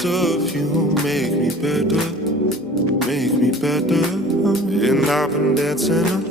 parts of you make me better, make me better. And I've been dancing